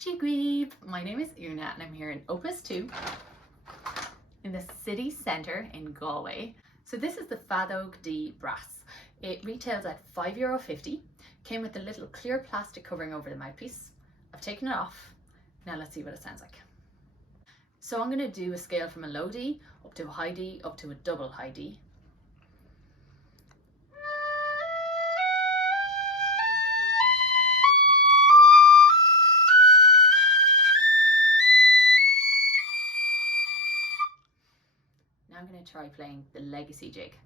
Cheekwee! My name is Una and I'm here in Opus II in the city centre in Galway. So this is the feadóg de brass. It retails at €5.50. Came with a little clear plastic covering over the mouthpiece. I've taken it off. Now let's see what it sounds like. So I'm going to do a scale from a low D up to a high D up to a double high D. Now I'm going to try playing the legacy jig.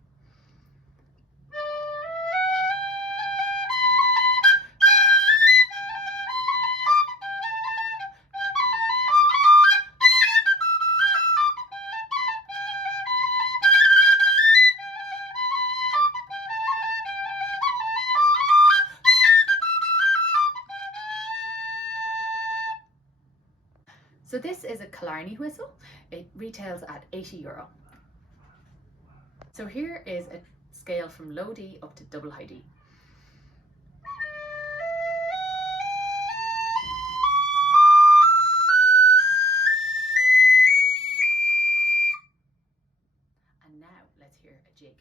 So this is a Killarney whistle. It retails at €80. So here is a scale from low D up to double high D. And now let's hear a jig.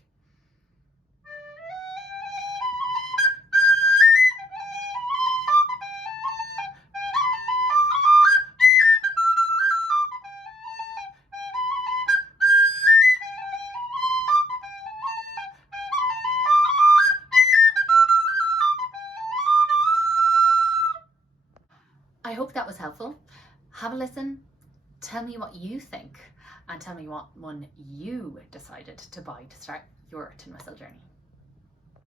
I hope that was helpful. Have a listen, tell me what you think, and tell me what one you decided to buy to start your tin whistle journey.